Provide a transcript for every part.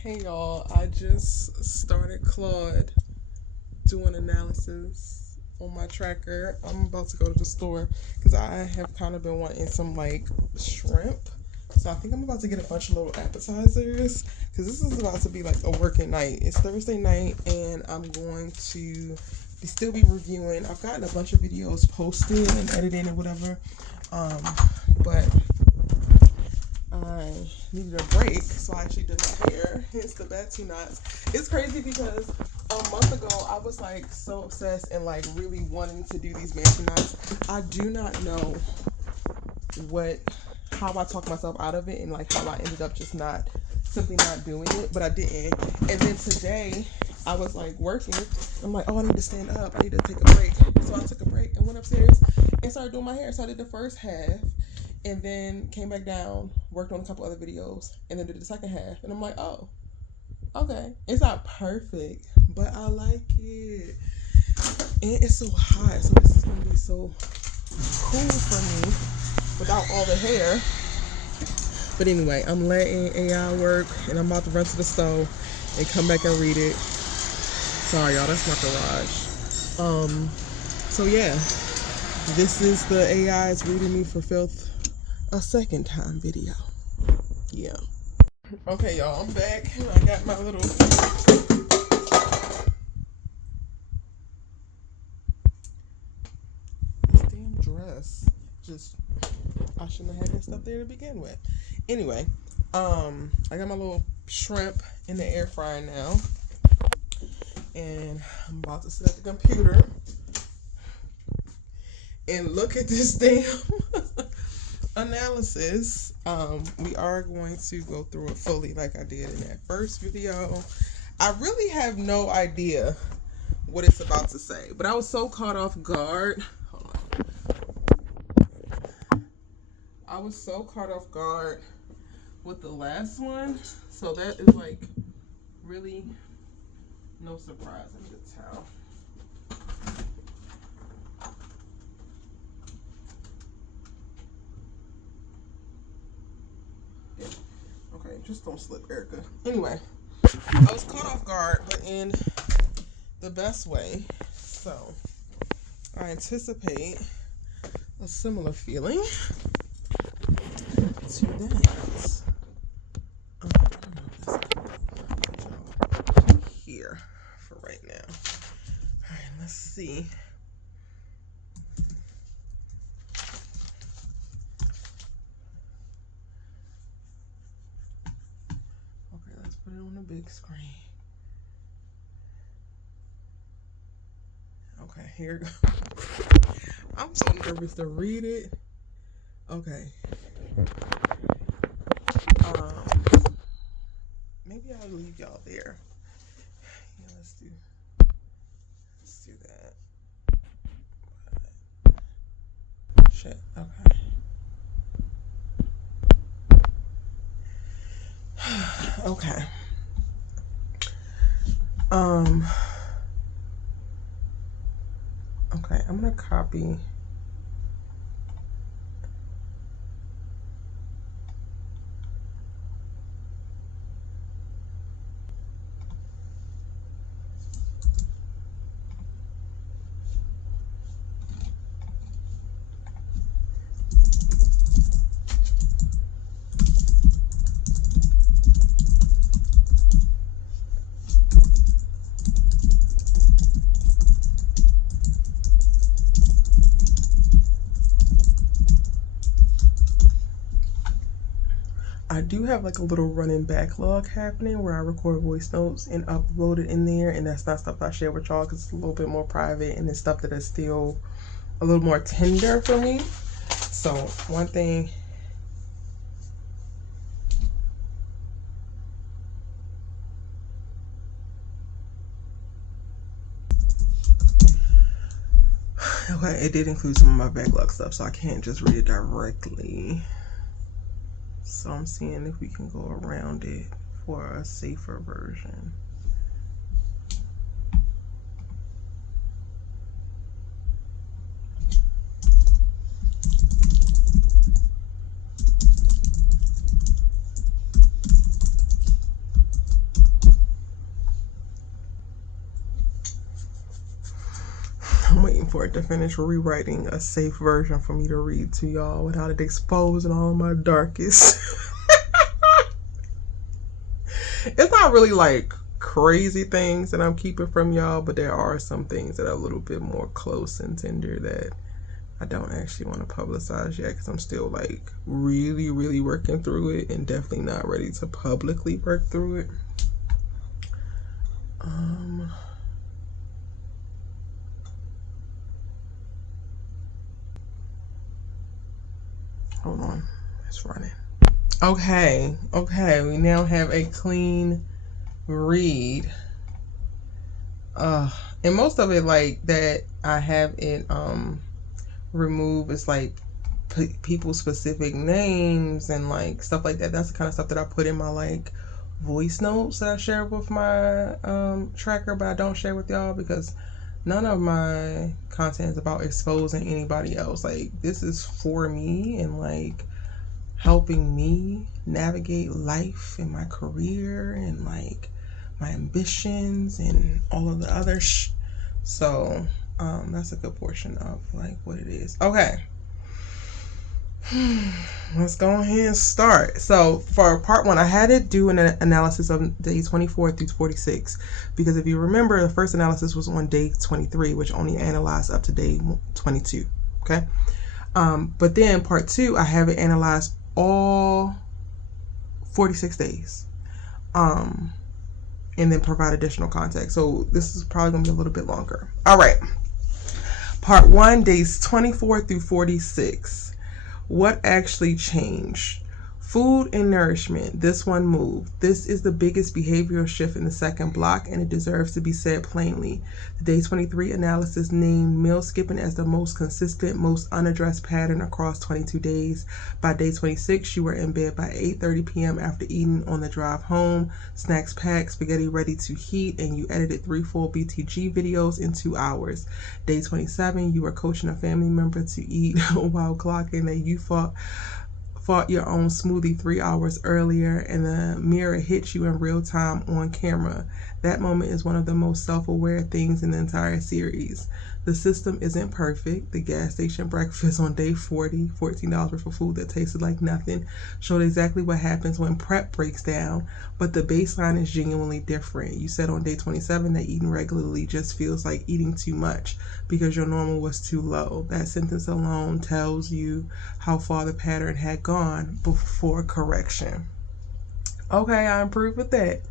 Hey y'all, I just started Claude doing analysis on my tracker. I'm about to go to the store because I have kind of been wanting some like shrimp. So I think I'm about to get a bunch of little appetizers because this is about to be like a working night. It's Thursday night and I'm going to still be reviewing. I've gotten a bunch of videos posted and edited and whatever. But I needed a break, so I actually did my hair, hence the bad two knots. It's crazy because a month ago I was like so obsessed and like really wanting to do these bantu knots. I do not know how I talked myself out of it and like how I ended up just simply not doing it, but I didn't. And then today I was like working. I'm like, oh, I need to stand up. I need to take a break. So I took a break and went upstairs and started doing my hair. So I did the first half and then came back down, worked on a couple other videos, and then did the second half. And I'm like, oh, okay. It's not perfect, but I like it. And it's so hot, so this is going to be so cool for me without all the hair. But anyway, I'm letting AI work, and I'm about to run to the stove and come back and read it. Sorry, y'all, that's my garage. So yeah, this is the AI's reading me for filth a second time video. Yeah. Okay, y'all, I'm back. I got my little this damn dress. I shouldn't have had that stuff there to begin with. Anyway, I got my little shrimp in the air fryer now. And I'm about to sit at the computer and look at this damn analysis. We are going to go through it fully like I did in that first video. I really have no idea what it's about to say, but I was so caught off guard. Hold on. I was so caught off guard with the last one, so that is like really no surprise in the towel. Okay, just don't slip, Erica. Anyway, I was caught off guard, but in the best way. So, I anticipate a similar feeling to that. I don't know this here for right now. All right, let's see. Okay, let's put it on the big screen. Okay, here we go. I'm so nervous to read it. Okay. Maybe I'll leave y'all there. Yeah, let's do that. Shit, okay. Okay. Okay, I'm gonna copy. I do have like a little running backlog happening where I record voice notes and upload it in there, and that's not stuff I share with y'all because it's a little bit more private and it's stuff that is still a little more tender for me. So one thing, okay, it did include some of my backlog stuff, so I can't just read it directly. So I'm seeing if we can go around it for a safer version. for it to finish rewriting a safe version for me to read to y'all without it exposing all my darkest. It's not really like crazy things that I'm keeping from y'all, but there are some things that are a little bit more close and tender that I don't actually want to publicize yet, because I'm still like really, really working through it and definitely not ready to publicly work through it. Hold on, it's running. Okay, we now have a clean read. And most of it like that I have it remove is like people specific names and like stuff like that. That's the kind of stuff that I put in my like voice notes that I share with my tracker, but I don't share with y'all because none of my content is about exposing anybody else. Like, this is for me and like helping me navigate life and my career and like my ambitions and all of the other so that's a good portion of like what it is. Okay, let's go ahead and start. So for part 1, I had to do an analysis of day 24 through 46 because if you remember, the first analysis was on day 23, which only analyzed up to day 22. Okay, but then part 2, I have it analyzed all 46 days, and then provide additional context. So this is probably gonna be a little bit longer. All right, part 1, days 24 through 46. What actually changed? Food and nourishment. This one moved. This is the biggest behavioral shift in the second block, and it deserves to be said plainly. The day 23 analysis named meal skipping as the most consistent, most unaddressed pattern across 22 days. By day 26, you were in bed by 8:30 p.m. after eating on the drive home, snacks packed, spaghetti ready to heat, and you edited 3 full BTG videos in 2 hours. Day 27, you were coaching a family member to eat while clocking that you fought your own smoothie 3 hours earlier, and the mirror hit you in real time on camera. That moment is one of the most self-aware things in the entire series. The system isn't perfect. The gas station breakfast on day 40, $14 worth of food that tasted like nothing, showed exactly what happens when prep breaks down, but the baseline is genuinely different. You said on day 27 that eating regularly just feels like eating too much because your normal was too low. That sentence alone tells you how far the pattern had gone before correction. Okay, I improved with that.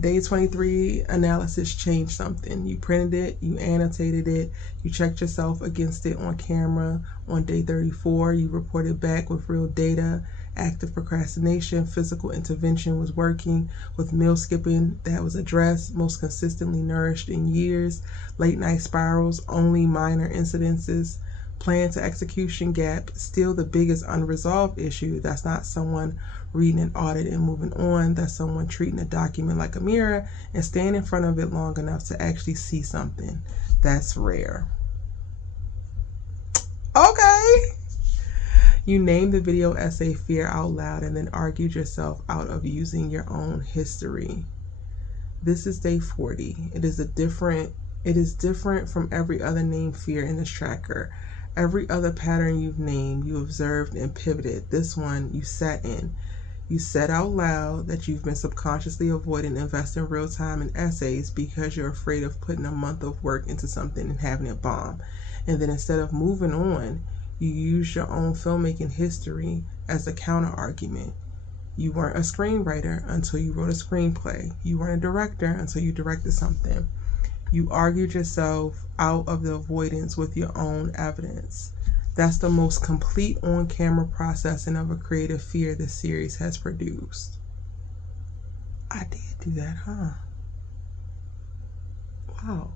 Day 23 analysis changed something. You printed it, you annotated it, you checked yourself against it on camera. On day 34, you reported back with real data. Active procrastination, physical intervention was working. With meal skipping, that was addressed, most consistently nourished in years. Late night spirals, only minor incidences. Plan to execution gap, still the biggest unresolved issue. That's not someone reading an audit and moving on. That's someone treating a document like a mirror and staying in front of it long enough to actually see something. That's rare. Okay. You named the video essay Fear Out Loud and then argued yourself out of using your own history. This is day 40. It is different from every other named fear in this tracker. Every other pattern you've named, you observed and pivoted. This one you sat in. You said out loud that you've been subconsciously avoiding investing real time in essays because you're afraid of putting a month of work into something and having it bomb. And then instead of moving on, you used your own filmmaking history as a counter argument. You weren't a screenwriter until you wrote a screenplay. You weren't a director until you directed something. You argued yourself out of the avoidance with your own evidence. That's the most complete on-camera processing of a creative fear this series has produced. I did do that, huh? Wow.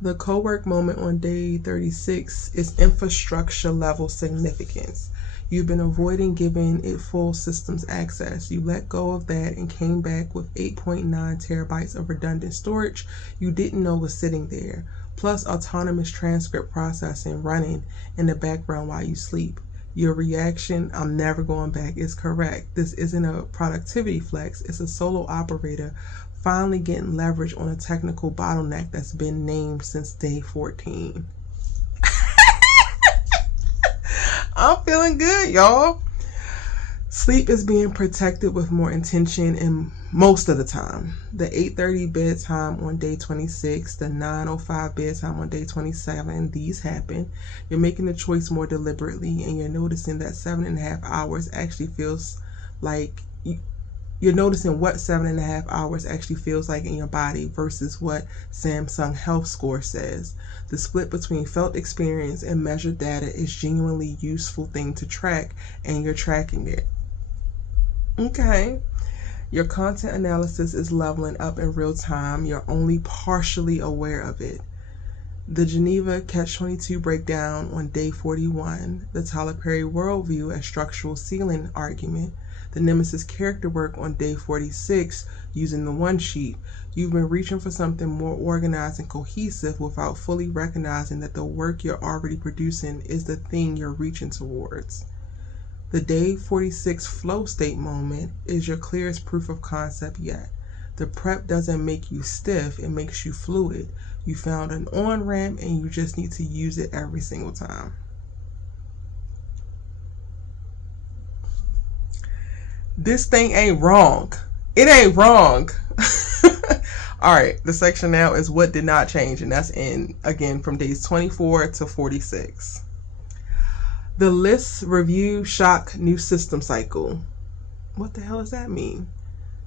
The Cowork moment on day 36 is infrastructure level significance. You've been avoiding giving it full systems access. You let go of that and came back with 8.9 terabytes of redundant storage you didn't know was sitting there, plus autonomous transcript processing running in the background while you sleep. Your reaction, I'm never going back, is correct. This isn't a productivity flex. It's a solo operator finally getting leverage on a technical bottleneck that's been named since day 14. I'm feeling good, y'all. Sleep is being protected with more intention and most of the time. The 8:30 bedtime on day 26, the 9:05 bedtime on day 27, these happen. You're making the choice more deliberately, and you're noticing that 7.5 hours actually feels like you're noticing what 7.5 hours actually feels like in your body versus what Samsung Health Score says. The split between felt experience and measured data is genuinely useful thing to track, and you're tracking it. Okay. Your content analysis is leveling up in real time. You're only partially aware of it. The Geneva Catch-22 breakdown on day 41, the Tyler Perry worldview as structural ceiling argument, the Nemesis character work on day 46 using the one sheet. You've been reaching for something more organized and cohesive without fully recognizing that the work you're already producing is the thing you're reaching towards. The day 46 flow state moment is your clearest proof of concept yet. The prep doesn't make you stiff, it makes you fluid. You found an on-ramp and you just need to use it every single time. This thing ain't wrong. It ain't wrong. All right, the section now is what did not change, and that's in, again, from days 24 to 46. The list review shock new system cycle. What the hell does that mean?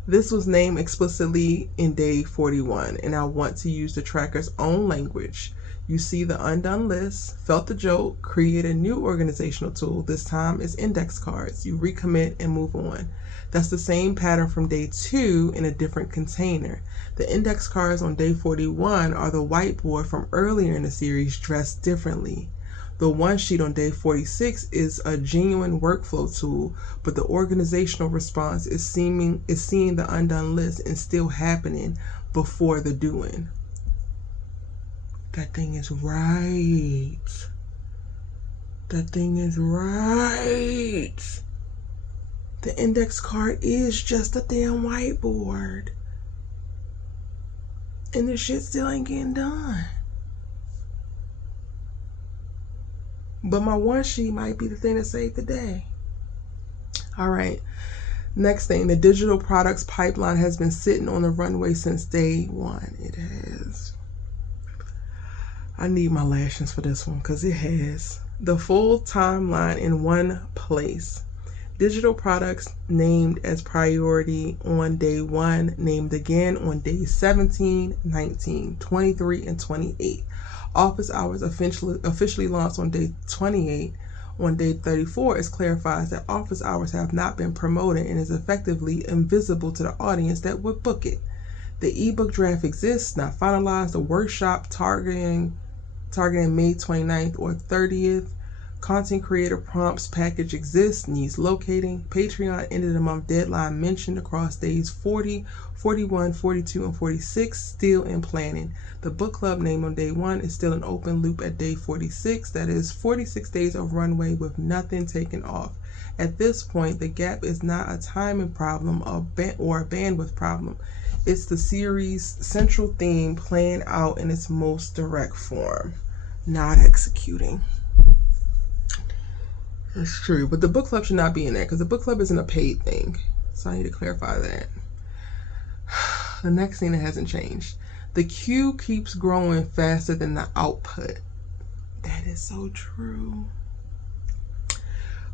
This was named explicitly in day 41, and I want to use the tracker's own language. You see the undone list, felt the joke, create a new organizational tool. This time is index cards. You recommit and move on. That's the same pattern from day 2 in a different container. The index cards on day 41 are the whiteboard from earlier in the series dressed differently. The one sheet on day 46 is a genuine workflow tool, but the organizational response is seeing the undone list and still happening before the doing. That thing is right. That thing is right. The index card is just a damn whiteboard. And the shit still ain't getting done. But my one sheet might be the thing to save the day. All right. Next thing, the digital products pipeline has been sitting on the runway since day 1. It has. I need my lashings for this one because it has. The full timeline in one place. Digital products named as priority on day 1, named again on days 17, 19, 23, and 28. Office hours officially launched on day 28. On day 34, it clarifies that office hours have not been promoted and is effectively invisible to the audience that would book it. The ebook draft exists, not finalized. The workshop targeting May 29th or 30th. Content creator prompts package exists, needs locating. Patreon end of the month deadline mentioned across days 40, 41, 42, and 46, still in planning. The book club name on day 1 is still an open loop at day 46. That is 46 days of runway with nothing taken off. At this point, the gap is not a timing problem or a bandwidth problem. It's the series' central theme playing out in its most direct form, not executing. That's true, but the book club should not be in there because the book club isn't a paid thing. So I need to clarify that. The next thing that hasn't changed. The queue keeps growing faster than the output. That is so true.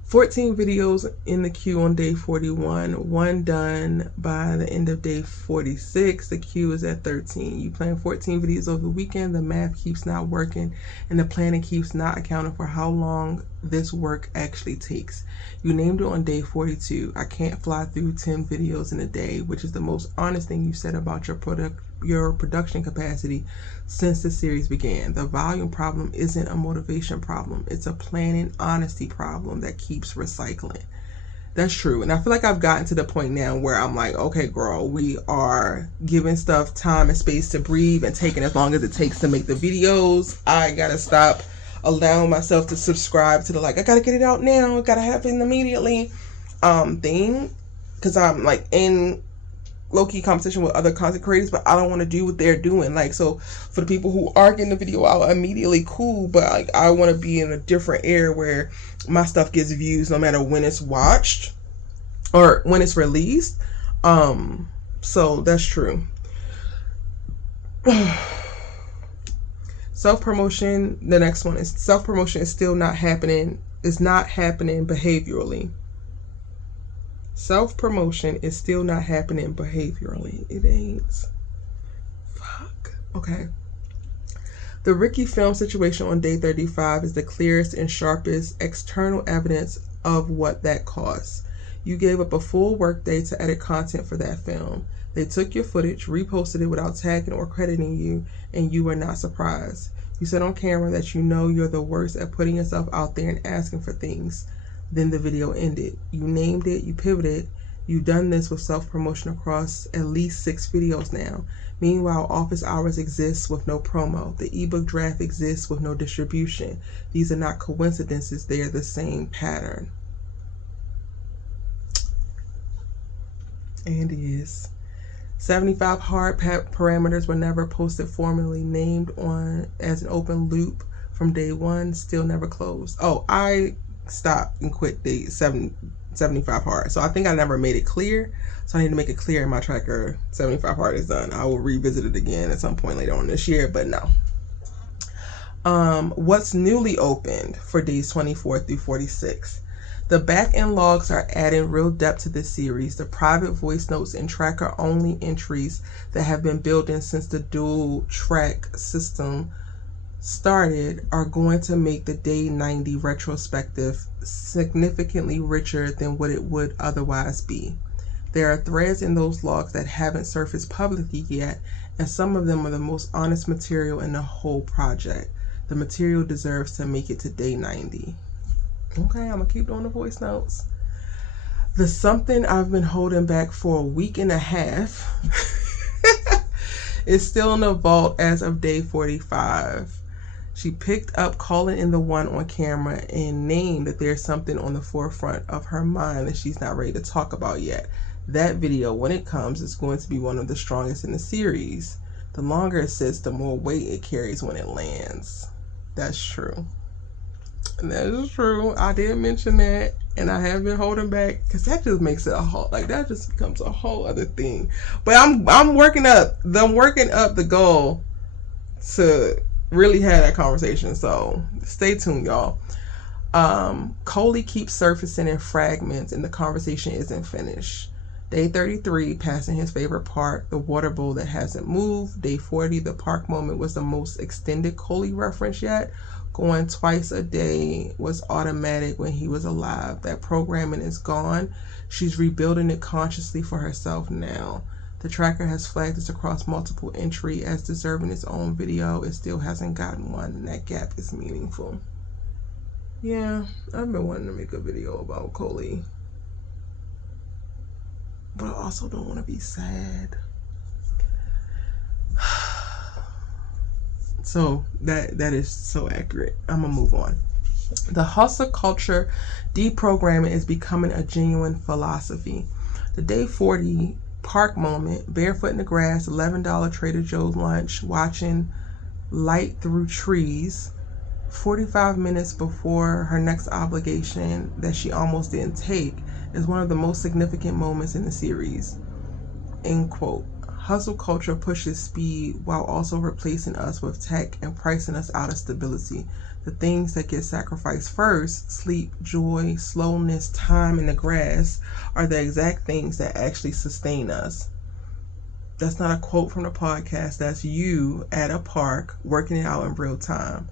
14 videos in the queue on day 41, 1 done by the end of day 46. The queue is at 13. You plan 14 videos over the weekend, the math keeps not working, and the planning keeps not accounting for how long this work actually takes. You named it on day 42. I can't fly through 10 videos in a day, which is the most honest thing you said about your production capacity since the series began. The volume problem isn't a motivation problem. It's a planning honesty problem that keeps recycling. That's true. And I feel like I've gotten to the point now where I'm like, okay, girl, we are giving stuff time and space to breathe and taking as long as it takes to make the videos. I gotta stop. allowing myself to subscribe to the like, I gotta get it out now, I gotta have it immediately thing, because I'm like in low-key competition with other content creators, but I don't want to do what they're doing. Like, so for the people who are getting the video out immediately, cool, but like I want to be in a different era where my stuff gets views no matter when it's watched or when it's released. So that's true. Self-promotion, the next one is self-promotion is still not happening. It's not happening behaviorally. Self-promotion is still not happening behaviorally. It ain't. Fuck. Okay. The Ricky film situation on day 35 is the clearest and sharpest external evidence of what that costs. You gave up a full workday to edit content for that film. They took your footage, reposted it without tagging or crediting you, and you were not surprised. You said on camera that you know you're the worst at putting yourself out there and asking for things. Then the video ended. You named it, you pivoted. You've done this with self-promotion across at least 6 videos now. Meanwhile, office hours exist with no promo. The ebook draft exists with no distribution. These are not coincidences. They are the same pattern. And is. 75 hard parameters were never posted formally, named on as an open loop from day one, still never closed. Oh, I stopped and quit day 75 hard. So I think I never made it clear. So I need to make it clear in my tracker. 75 hard is done. I will revisit it again at some point later on this year, but no. What's newly opened for days 24 through 46? The back-end logs are adding real depth to this series. The private voice notes and tracker-only entries that have been built in since the dual track system started are going to make the day 90 retrospective significantly richer than what it would otherwise be. There are threads in those logs that haven't surfaced publicly yet, and some of them are the most honest material in the whole project. The material deserves to make it to day 90. Okay, I'm gonna keep doing the voice notes. The something I've been holding back for a week and a half is still in the vault as of day 45. She picked up calling in the one on camera and named that there's something on the forefront of her mind that she's not ready to talk about yet. That video, when it comes, is going to be one of the strongest in the series. The longer it sits, the more weight it carries when it lands. That's true. That is true. I did mention that, and I have been holding back because that just makes it a whole, like, that just becomes a whole other thing. But I'm working up the goal to really have that conversation. So stay tuned, y'all. Coley keeps surfacing in fragments, and the conversation isn't finished. Day 33, passing his favorite part, the water bowl that hasn't moved. Day 40, the park moment was the most extended Coley reference yet. Going twice a day was automatic when he was alive. That programming is gone. She's rebuilding it consciously for herself now. The tracker has flagged this across multiple entry as deserving its own video. It still hasn't gotten one, and that gap is meaningful. Yeah, I've been wanting to make a video about Coley. But I also don't want to be sad. So that is so accurate. I'm gonna move on. The hustle culture deprogramming is becoming a genuine philosophy. The day 40 park moment, barefoot in the grass, $11 Trader Joe's lunch, watching light through trees, 45 minutes before her next obligation that she almost didn't take, is one of the most significant moments in the series. End quote. Hustle culture pushes speed while also replacing us with tech and pricing us out of stability. The things that get sacrificed first, sleep, joy, slowness, time in the grass, are the exact things that actually sustain us. That's not a quote from the podcast. That's you at a park working it out in real time.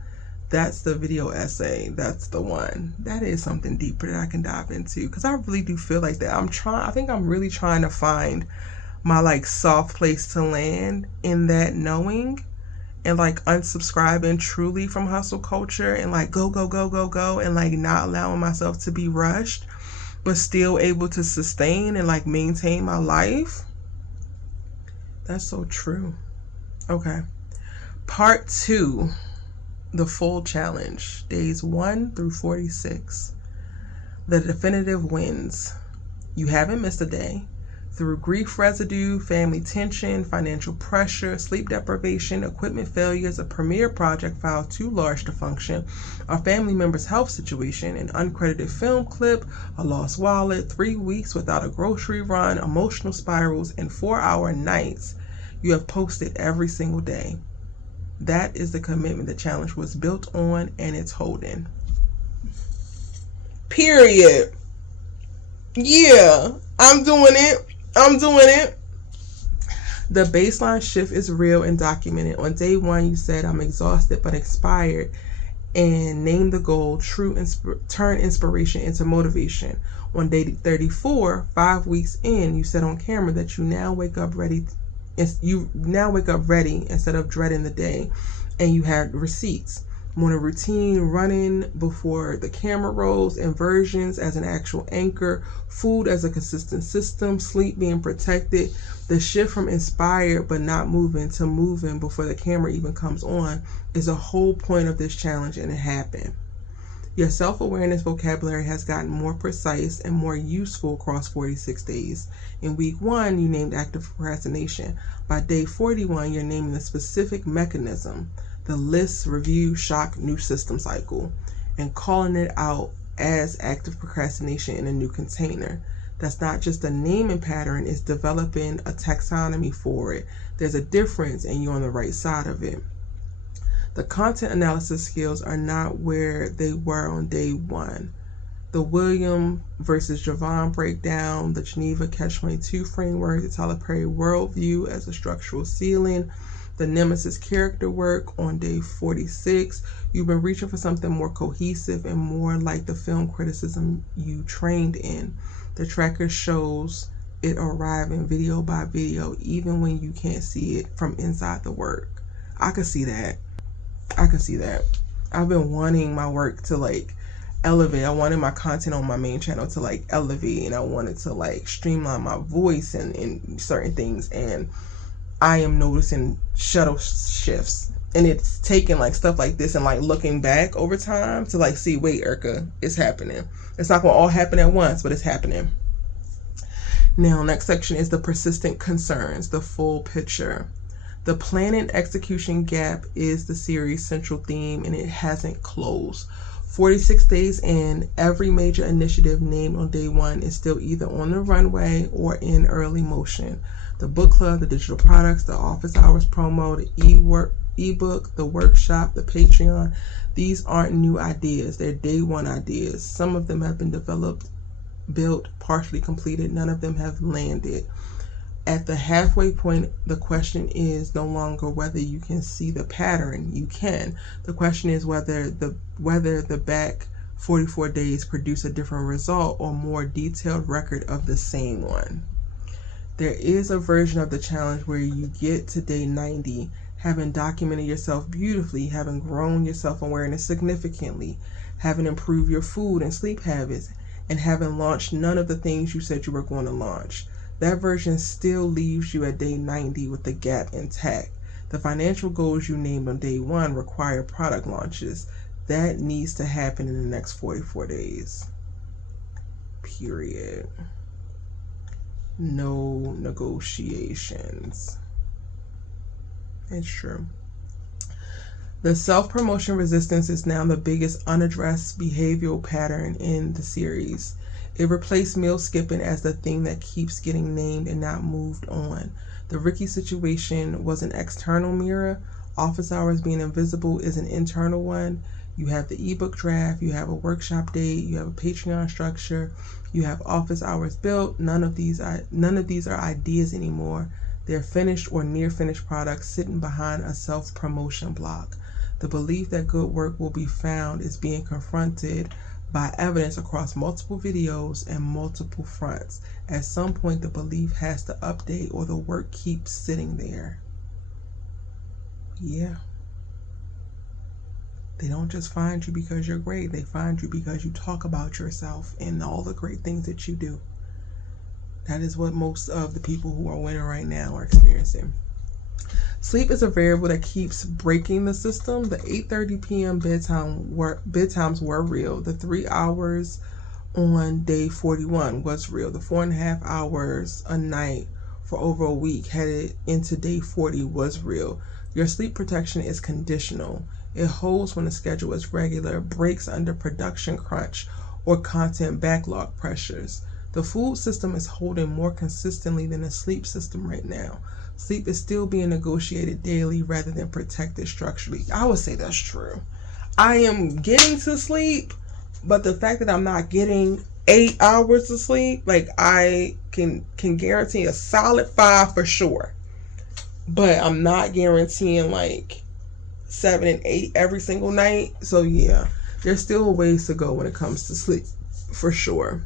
That's the video essay. That's the one. That is something deeper that I can dive into, because I really do feel like that. I think I'm really trying to find my like soft place to land in that knowing, and like unsubscribing truly from hustle culture, and like go, and like not allowing myself to be rushed, but still able to sustain and like maintain my life. That's so true. Okay. Part 2. The full challenge, days 1 through 46. The definitive wins. You haven't missed a day. Through grief residue, family tension, financial pressure, sleep deprivation, equipment failures, a premiere project file too large to function, a family member's health situation, an uncredited film clip, a lost wallet, 3 weeks without a grocery run, emotional spirals, and 4-hour nights, you have posted every single day. That is the commitment the challenge was built on, and it's holding. Period. Yeah, I'm doing it. The baseline shift is real and documented. On day 1, you said, I'm exhausted but inspired, and name the goal, turn inspiration into motivation. On day 34, 5 weeks in, you said on camera that you now wake up ready instead of dreading the day, and you had receipts. Morning routine, running before the camera rolls, inversions as an actual anchor, food as a consistent system, sleep being protected. The shift from inspired but not moving to moving before the camera even comes on is a whole point of this challenge, and it happened. Your self-awareness vocabulary has gotten more precise and more useful across 46 days. In week 1, you named active procrastination. By day 41, you're naming the specific mechanism, the list, review, shock, new system cycle, and calling it out as active procrastination in a new container. That's not just a naming pattern, it's developing a taxonomy for it. There's a difference, and you're on the right side of it. The content analysis skills are not where they were on day 1. The William versus Javon breakdown, the Geneva Catch-22 framework, the Tyler Perry worldview as a structural ceiling, the Nemesis character work on day 46. You've been reaching for something more cohesive and more like the film criticism you trained in. The tracker shows it arriving video by video, even when you can't see it from inside the work. I could see that. I've been wanting my work to elevate. I wanted my content on my main channel to elevate, and I wanted to streamline my voice and certain things, and I am noticing shuttle shifts, and it's taking stuff like this and looking back over time to see, wait, Erica, it's happening. It's not going to all happen at once, but it's happening. Now, next section is the persistent concerns, the full picture. The plan and execution gap is the series' central theme, and it hasn't closed. 46 days in, every major initiative named on day 1 is still either on the runway or in early motion. The book club, the digital products, the office hours promo, the ebook, the workshop, the Patreon, these aren't new ideas. They're day 1 ideas. Some of them have been developed, built, partially completed. None of them have landed. At the halfway point, the question is no longer whether you can see the pattern. You can. The question is whether the back 44 days produce a different result or more detailed record of the same one. There is a version of the challenge where you get to day 90, having documented yourself beautifully, having grown your self-awareness significantly, having improved your food and sleep habits, and having launched none of the things you said you were going to launch. That version still leaves you at day 90 with the gap intact. The financial goals you named on day 1 require product launches. That needs to happen in the next 44 days. Period. No negotiations. It's true. The self-promotion resistance is now the biggest unaddressed behavioral pattern in the series. It replaced meal skipping as the thing that keeps getting named and not moved on. The Ricky situation was an external mirror. Office hours being invisible is an internal one. You have the ebook draft, you have a workshop date, you have a Patreon structure, you have office hours built. None of these are ideas anymore. They're finished or near finished products sitting behind a self-promotion block. The belief that good work will be found is being confronted by evidence across multiple videos and multiple fronts. At some point, the belief has to update or the work keeps sitting there. Yeah. They don't just find you because you're great. They find you because you talk about yourself and all the great things that you do. That is what most of the people who are winning right now are experiencing. Sleep is a variable that keeps breaking the system. The 8:30 p.m. bedtimes were real. The 3 hours on day 41 was real. The 4.5 hours a night for over a week headed into day 40 was real. Your sleep protection is conditional. It holds when the schedule is regular, breaks under production crunch or content backlog pressures. The food system is holding more consistently than the sleep system right now. Sleep is still being negotiated daily rather than protected structurally. I would say that's true. I am getting to sleep, but the fact that I'm not getting 8 hours of sleep, like I can guarantee a solid 5 for sure. But I'm not guaranteeing like 7 and 8 every single night. So yeah, there's still ways to go when it comes to sleep, for sure.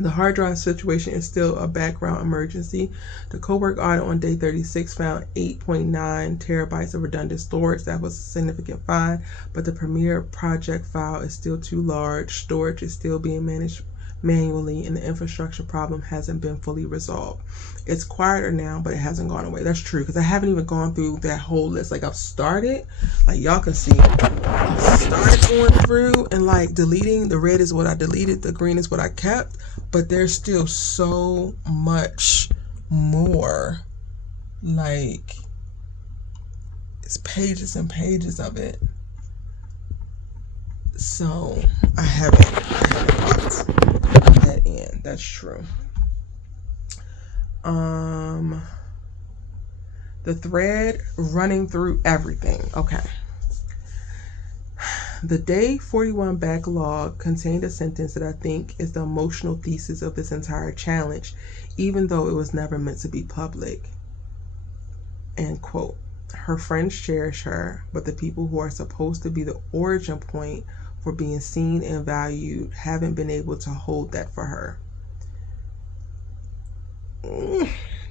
The hard drive situation is still a background emergency. The Cowork audit on day 36 found 8.9 terabytes of redundant storage. That was a significant find, but the Premiere project file is still too large. Storage is still being managed manually, and the infrastructure problem hasn't been fully resolved. It's quieter now, but it hasn't gone away. That's true, because I haven't even gone through that whole list. Like, I've started, like y'all can see, I've started going through and like deleting. The red is what I deleted, the green is what I kept, but there's still so much more. Like, it's pages and pages of it. So I haven't locked that in. That's true. The thread running through everything. Okay. The day 41 backlog contained a sentence that I think is the emotional thesis of this entire challenge, even though it was never meant to be public. End quote. Her friends cherish her, but the people who are supposed to be the origin point for being seen and valued haven't been able to hold that for her.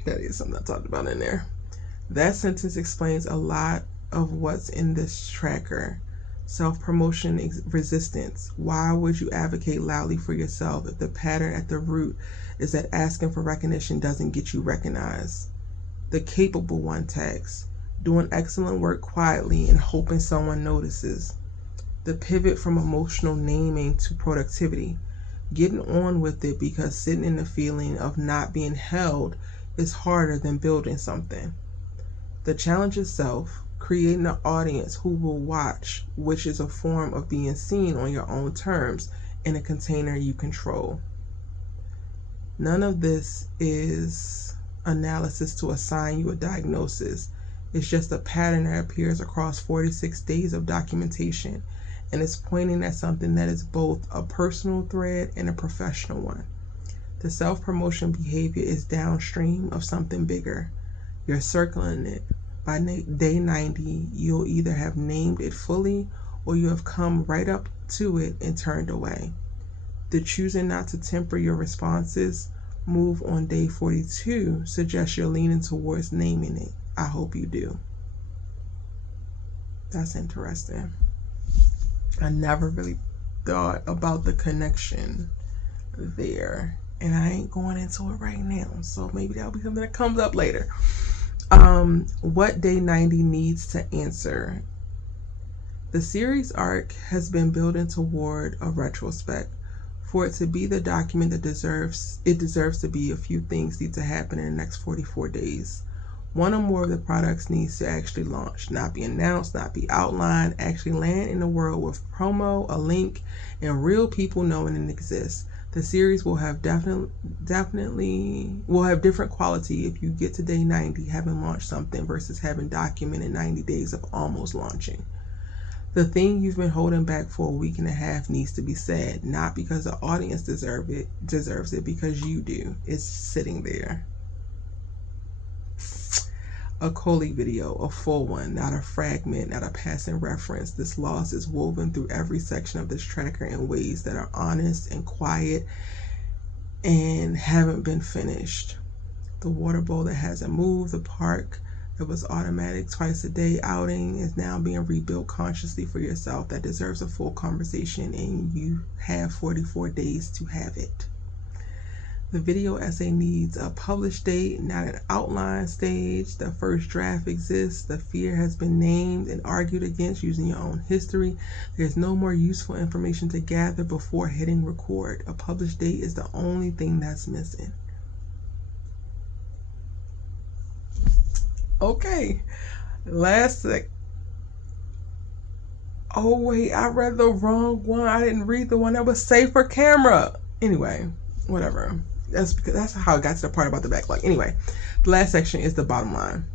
That is something I talked about in there. That sentence explains a lot of what's in this tracker. Self-promotion resistance. Why would you advocate loudly for yourself if the pattern at the root is that asking for recognition doesn't get you recognized? The capable one tags. Doing excellent work quietly and hoping someone notices. The pivot from emotional naming to productivity. Getting on with it because sitting in the feeling of not being held is harder than building something. The challenge itself, creating an audience who will watch, which is a form of being seen on your own terms in a container you control. None of this is analysis to assign you a diagnosis. It's just a pattern that appears across 46 days of documentation, and it's pointing at something that is both a personal thread and a professional one. The self-promotion behavior is downstream of something bigger. You're circling it. By day 90, you'll either have named it fully or you have come right up to it and turned away. The choosing not to temper your responses move on day 42 suggests you're leaning towards naming it. I hope you do. That's interesting. I never really thought about the connection there, and I ain't going into it right now, so maybe that'll be something that comes up later. What day 90 needs to answer. The series arc has been building toward a retrospect. For it to be the document that deserves to be, a few things need to happen in the next 44 days. One or more of the products needs to actually launch, not be announced, not be outlined, actually land in the world with promo, a link, and real people knowing it exists. The series will have different quality if you get to day 90 having launched something versus having documented 90 days of almost launching. The thing you've been holding back for a week and a half needs to be said, not because the audience deserves it, because you do. It's sitting there. A Coley video, a full one, not a fragment, not a passing reference. This loss is woven through every section of this tracker in ways that are honest and quiet and haven't been finished. The water bowl that hasn't moved, the park that was automatic twice a day outing is now being rebuilt consciously for yourself. That deserves a full conversation, and you have 44 days to have it. The video essay needs a published date, not an outline stage. The first draft exists. The fear has been named and argued against using your own history. There's no more useful information to gather before hitting record. A published date is the only thing that's missing. Okay, last sec. Oh wait, I read the wrong one. I didn't read the one that was safe for camera. Anyway, whatever. That's how I got to the part about the backlog. Anyway, the last section is the bottom line.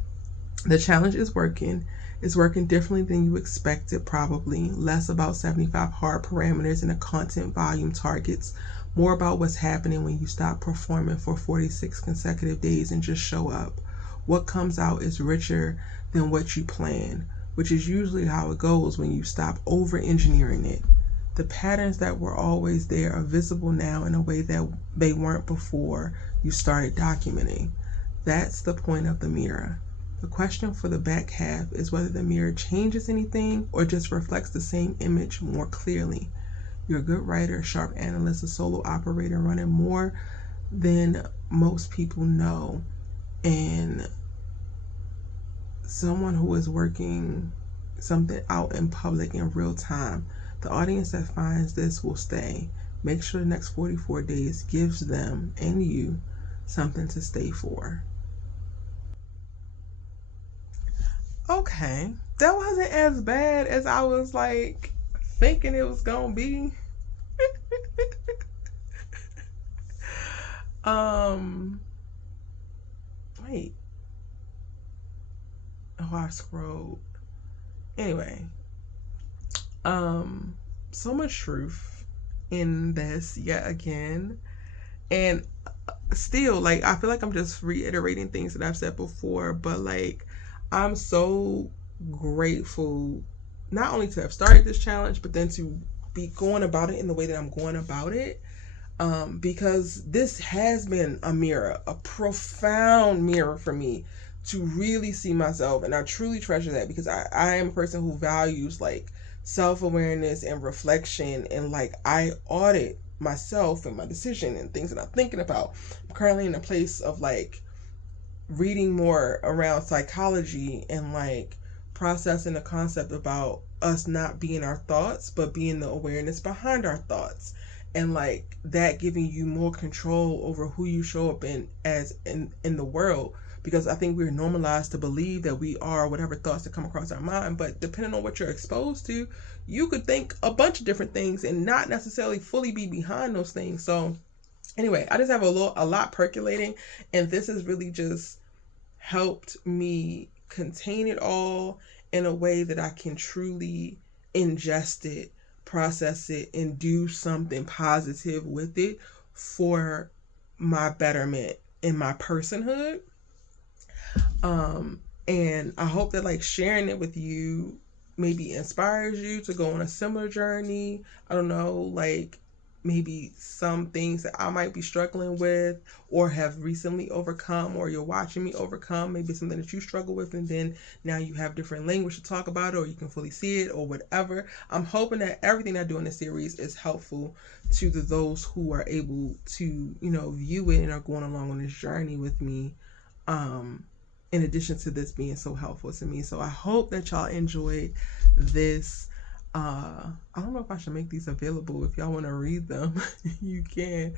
The challenge is working. It's working differently than you expected, probably. Less about 75 hard parameters and the content volume targets. More about what's happening when you stop performing for 46 consecutive days and just show up. What comes out is richer than what you planned, which is usually how it goes when you stop over-engineering it. The patterns that were always there are visible now in a way that they weren't before you started documenting. That's the point of the mirror. The question for the back half is whether the mirror changes anything or just reflects the same image more clearly. You're a good writer, sharp analyst, a solo operator running more than most people know, and someone who is working something out in public in real time. The audience that finds this will stay. Make sure the next 44 days gives them and you something to stay for. Okay, that wasn't as bad as I was like thinking it was gonna be. Wait. Oh, I scrolled. Anyway, so much truth in this yet again, and still, like, I feel like I'm just reiterating things that I've said before, but like, I'm so grateful not only to have started this challenge, but then to be going about it in the way that I'm going about it, because this has been a mirror, a profound mirror for me to really see myself, and I truly treasure that, because I am a person who values like self-awareness and reflection, and like I audit myself and my decision and things that I'm thinking about. I'm currently in a place of like reading more around psychology and like processing the concept about us not being our thoughts, but being the awareness behind our thoughts, and like that giving you more control over who you show up in the world. Because I think we're normalized to believe that we are whatever thoughts that come across our mind. But depending on what you're exposed to, you could think a bunch of different things and not necessarily fully be behind those things. So anyway, I just have a lot percolating. And this has really just helped me contain it all in a way that I can truly ingest it, process it, and do something positive with it for my betterment in my personhood. And I hope that like sharing it with you maybe inspires you to go on a similar journey. I don't know, like maybe some things that I might be struggling with or have recently overcome, or you're watching me overcome, maybe something that you struggle with, and then now you have different language to talk about it, or you can fully see it, or whatever. I'm hoping that everything I do in this series is helpful to those who are able to, view it and are going along on this journey with me. In addition to this being so helpful to me. So I hope that y'all enjoyed this. I don't know if I should make these available. If y'all want to read them, you can.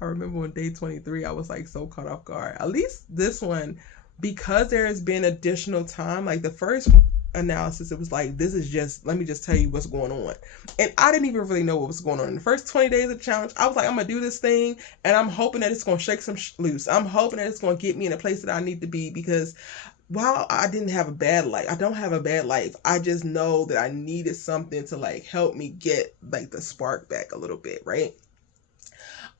I remember on day 23, I was like so caught off guard. At least this one, because there has been additional time, like the first analysis, it was like, this is just, let me just tell you what's going on. And I didn't even really know what was going on. In the first 20 days of the challenge, I was like, I'm going to do this thing, and I'm hoping that it's going to shake some loose. I'm hoping that it's going to get me in a place that I need to be, because while I didn't have a bad life, I don't have a bad life. I just know that I needed something to like help me get like the spark back a little bit, right?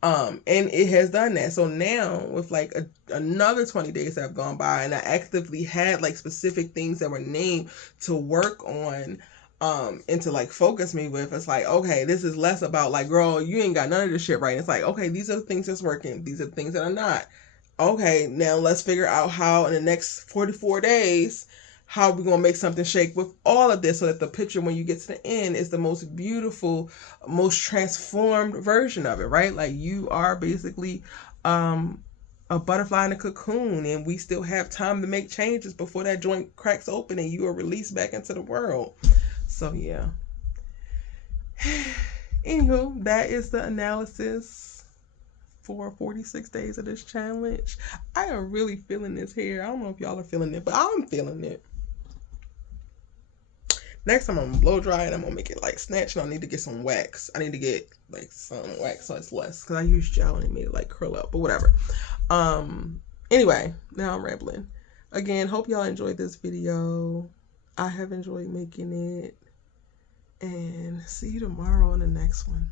And it has done that. So now with like another 20 days that have gone by, and I actively had like specific things that were named to work on, and to like focus me with, it's like, okay, this is less about like, girl, you ain't got none of this shit right. It's like, okay, these are the things that's working. These are the things that are not. Okay, now let's figure out how in the next 44 days, how we're going to make something shake with all of this, so that the picture, when you get to the end, is the most beautiful, most transformed version of it, right? Like you are basically a butterfly in a cocoon, and we still have time to make changes before that joint cracks open and you are released back into the world. So yeah. Anywho, that is the analysis for 46 days of this challenge. I am really feeling this hair. I don't know if y'all are feeling it, but I'm feeling it. Next time I'm gonna blow dry it. I'm gonna make it like snatch, and I need to get some wax. I need to get like some wax so it's less, because I used gel and it made it like curl up, but whatever. Anyway, now I'm rambling. Again, hope y'all enjoyed this video. I have enjoyed making it, and see you tomorrow on the next one.